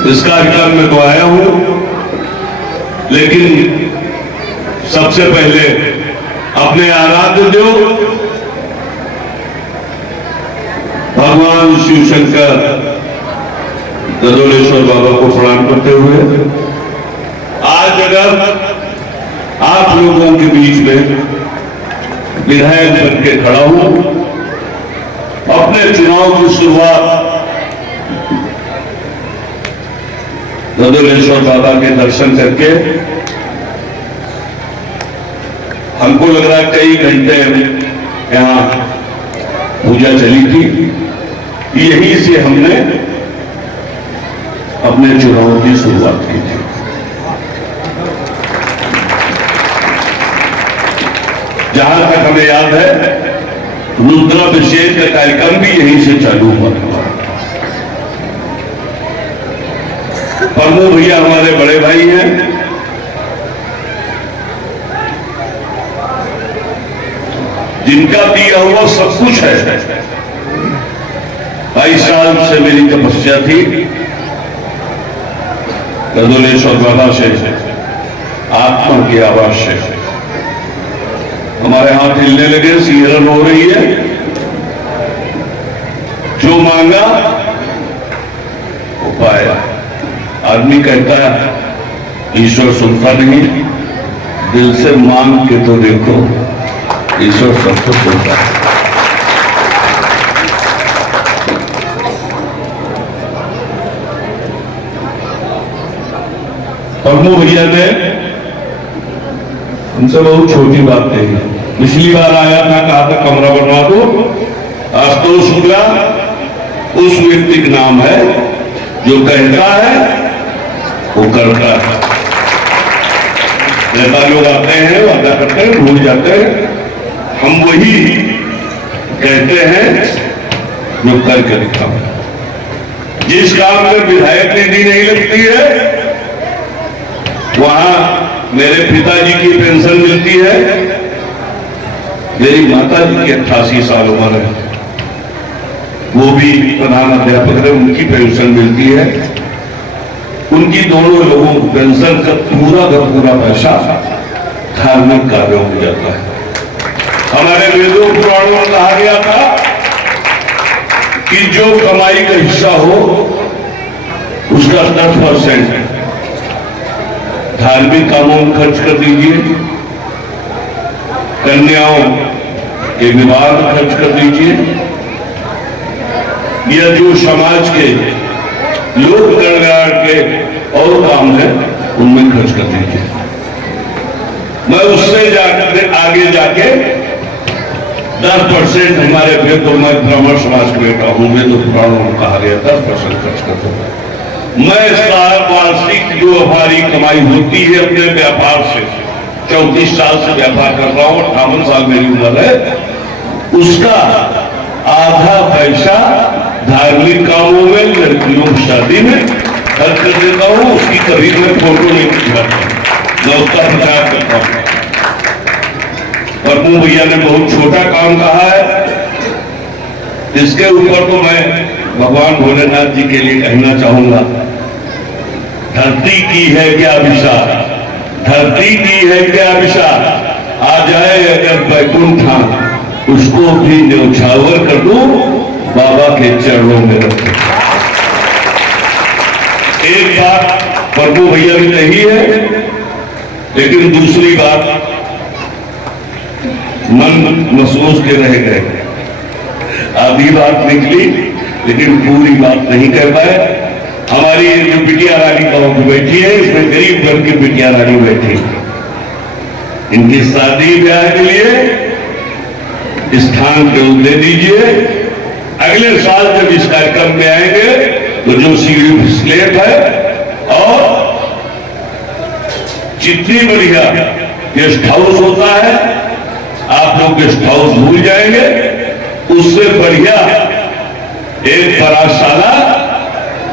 इस कार्यक्रम में तो आया हूं, लेकिन सबसे पहले अपने आराध्य देव भगवान शिव शंकर गदोलेश्वर बाबा को प्रणाम करते हुए आज अगर आप लोगों के बीच में विधायक बन के खड़ा हूं, अपने चुनाव की शुरुआत गदोलेश्वर बाबा के दर्शन करके, हमको लग रहा है कई घंटे यहाँ पूजा चली थी, यहीं से हमने अपने चुनाव की शुरुआत की थी। जहां तक हमें याद है, रुद्राभिषेक का कार्यक्रम भी यहीं से चालू हुआ था। प्रमोद भैया हमारे बड़े भाई हैं, जिनका दिया हुआ सब कुछ है। 22 साल से मेरी तपस्या थी गदोलेश्वर बाबा से, आत्मा की आवाज से। हमारे हाथ हिलने लगे, सिहरन हो रही है। जो मांगा वो पाया। आदमी कहता है ईश्वर सुनता नहीं, दिल से मांग के तो देखो, ईश्वर सब कुछ सुनता है। प्रमोद भैया ने हमसे बहुत छोटी बात कही। पिछली बार आया था, कहा था कमरा बनवा दो। आशुतोष शुक्ला उस व्यक्ति का नाम है जो कहता है वो करता है। नेता लोग आते हैं, वादा करते हैं, भूल जाते हैं। हम वही कहते हैं जो करके दिखाओ। जिस काम में विधायक निधि नहीं लगती है, वहां मेरे पिताजी की पेंशन मिलती है, मेरी माताजी की 88 साल उम्र है, वो भी प्रधान अध्यापक है, उनकी पेंशन मिलती है। उनकी दोनों लोगों को पेंशन का पूरा पैसा धार्मिक कार्यों में जाता है। हमारे वेदों पुराणों में कहा गया था कि जो कमाई का हिस्सा हो उसका 10% धार्मिक कामों में खर्च कर दीजिए, कन्याओं के विवाह में खर्च कर दीजिए, या जो समाज के लोक कल्याण के और काम है उनमें खर्च कर दीजिए। मैं उससे जाकर आगे जाके 10% हमारे वेद, मैं ब्राह्मण समाज का बेटा हूं, वेद पुराणों में कहा गया 10% खर्च कर दो। मैं वार्षिक जो हमारी कमाई होती है अपने व्यापार से, 34 साल से व्यापार कर रहा हूं, 58 साल मेरी उम्र है, उसका आधा पैसा धार्मिक कामों में, लड़कियों की शादी में खर्च कर देता हूं। उसकी कभी मैं फोटो नहीं खिंचवाता, मैं उसका प्रचार करता हूं। प्रमोद भैया ने बहुत छोटा काम कहा है, इसके ऊपर तो मैं भगवान भोलेनाथ जी के लिए कहना चाहूंगा, धरती की है क्या विशाल, धरती की है क्या विशाल, आ जाए अगर बैकुंठ उसको भी न्यौछावर कर दूं, बाबा के चरणों में रखो। एक बात प्रभु भैया ने कही है, लेकिन दूसरी बात मन महसूस के रह गए। आधी बात निकली लेकिन पूरी बात नहीं कर पाए। हमारी जो बिटिया रानी गांव की बैठी है, इसमें गरीब घर की बिटिया रानी बैठी, इनकी शादी ब्याह के लिए स्थान के दे दीजिए। अगले साल जब इस कार्यक्रम में आएंगे तो जो सीढ़ी स्लेट है और जितनी बढ़िया गेस्ट हाउस होता है, आप लोग गेस्ट हाउस भूल जाएंगे, उससे बढ़िया एक पराशाला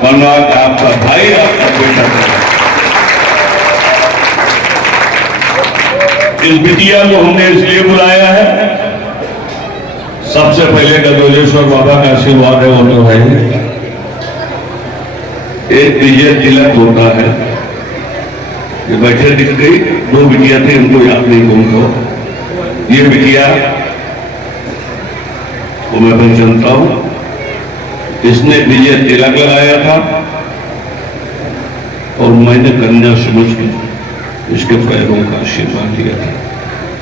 बनवा के आपका भाई, आपका बेटा इस बिटिया को हमने इसलिए बुलाया है, सबसे पहले गदोलेश्वर बाबा का आशीर्वाद है वो तो है। एक विजय तिलक होता है। ये बैठे दिख गई, 2 बिटिया थे, उनको याद नहीं उनको। ये बिटिया को मैं पहचानता हूं, इसने विजय तिलक लगाया था और मैंने कन्या समझ के इसके पैरों का आशीर्वाद दिया था।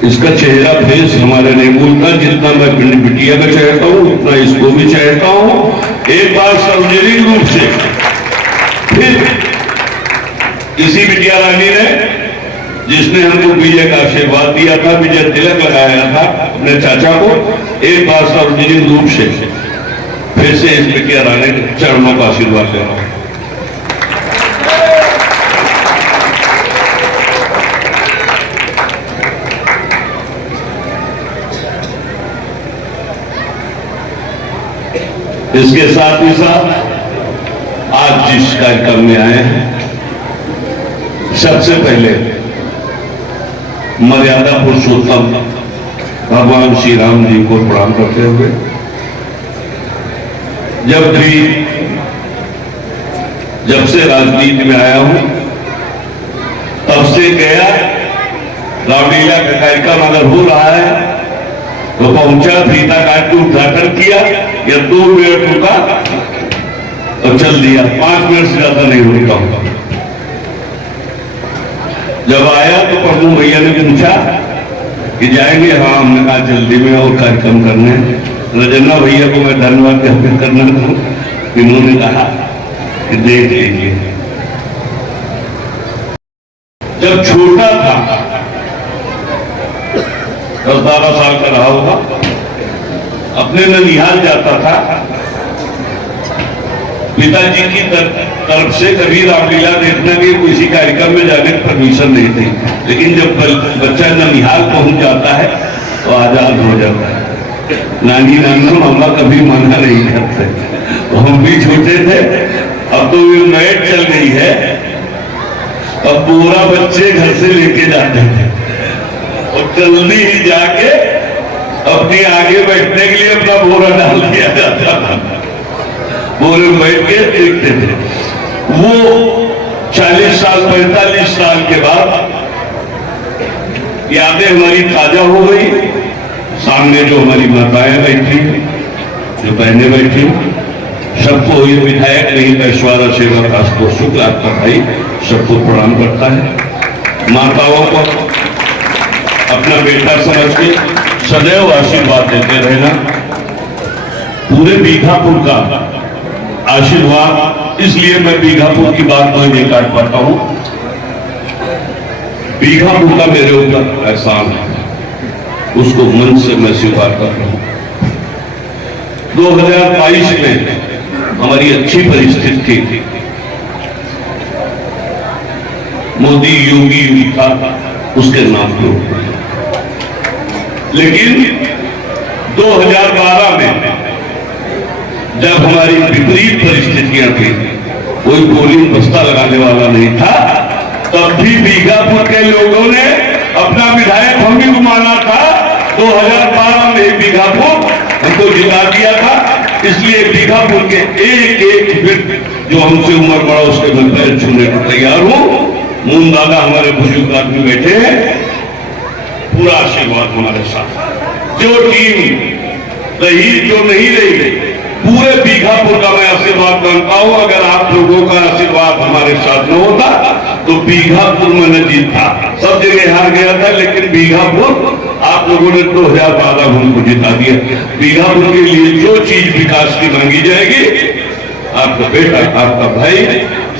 इसका चेहरा फेस हमारे नहीं भूलता, जितना मैं अपनी बिटिया का चाहता हूं उतना इसको भी चाहता हूं। एक बार सार्वजनिक रूप से फिर इसी बिटिया रानी ने, जिसने हमको विजय का आशीर्वाद दिया था, विजय तिलक लगाया था अपने चाचा को, एक बार सार्वजनिक रूप से फिर से इस बिटिया रानी के चरणों का आशीर्वाद ले रहा हूं। इसके साथ ही साथ आज जिस कार्यक्रम में आए हैं, सबसे पहले मर्यादा पुरुषोत्तम भगवान श्री राम जी को प्रणाम करते हुए, जब से राजनीति में आया हूं तब से गया, रामलीला का कार्यक्रम अगर हो रहा है तो पहुंचा, फीता काट के उद्घाटन किया या 2 मिनट रुका और चल दिया, 5 मिनट से ज्यादा नहीं रुका हूं। जब आया तो प्रभु भैया ने पूछा कि जाएंगे? हाँ, हमने कहा जल्दी में और कार्यक्रम करने। रजना भैया को मैं धन्यवाद ज्ञापित करना चाहूं, इन्होंने कहा कि देख लीजिए। जब छोटा था, 10-12 साल का रहा होगा, अपने ननिहाल जाता था, पिताजी की तरफ से कभी रामलीला देखने के किसी कार्यक्रम में जाने की परमिशन नहीं थी, लेकिन जब बच्चा ननिहाल पहुंच जाता है तो आजाद हो जाता है। नानी नाना मामा कभी मना नहीं करते। तो हम भी छोटे थे, अब तो ये मैट चल गई है, अब पूरा बच्चे घर से लेके जाते थे और जल्दी ही जाके अपने आगे बैठने के लिए अपना बोरा डाल दिया जाता था, बोरे में बैठ के देखते थे। वो 40 साल 45 साल के बाद यादें हमारी ताजा हो गई। सामने जो हमारी माताएं बैठी, जो बहनें बैठी, सबको ये विधायक नहीं पेशवारा सेवक आशुतोष शुक्ल आपका भाई सबको प्रणाम करता है। माताओं को अपना बेटा समझ के सदैव आशीर्वाद देते रहना। पूरे बीघापुर का आशीर्वाद, इसलिए मैं बीघापुर की बात कोई नहीं काट पाता हूं। बीघापुर का मेरे ऊपर एहसान है, उसको मन से मैं स्वीकार कर रहा हूं। 2022 में हमारी अच्छी परिस्थिति थी, मोदी योगी था उसके नाम पर, लेकिन 2012 में जब हमारी विपरीत परिस्थितियां थी, कोई पोलिंग बस्ता लगाने वाला नहीं था, तब भी बीघापुर के लोगों ने अपना विधायक हम भी माना था। 2012 में बीघापुर हमको जिता दिया था, इसलिए बीघापुर के एक व्यक्ति जो हमसे उम्र बड़ा, उसके मैं पैर छूने को तैयार हूं। मून दादा हमारे बुजुर्ग आदमी बैठे हैं, पूरा आशीर्वाद हमारे साथ। जो टीम रही जो नहीं रही, पूरे बीघापुर का मैं आशीर्वाद मानता हूं। अगर आप लोगों का आशीर्वाद हमारे साथ न होता तो बीघापुर में न जीतता। सब जगह हार गया था, लेकिन बीघापुर आप लोगों ने 2012 में हमको जिता दिया। बीघापुर के लिए जो चीज विकास की मांगी जाएगी, आपका बेटा आपका भाई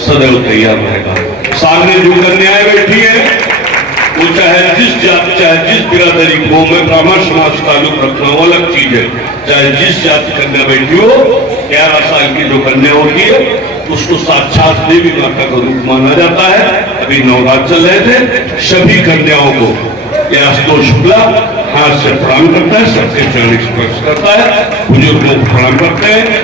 सदैव तैयार रहेगा। सामने जो कन्याएं बैठी है, वो चाहे जिस जाति चाहे जिस बिरादरी को, मैं ब्राह्मण समाज ताल्लुक रखना वो अलग चीज है, चाहे जिस जाति कन्या बैठी हो, 11 साल की जो कन्या होती है उसको साक्षात देवी माता का रूप माना जाता है। अभी नवरात्र चल रहे थे, सभी कन्याओं को यह आशुतोष शुक्ला हाथ से प्रणाम करता है, सबके चरण स्पर्श करता है, बुजुर्गों को प्रणाम करते हैं।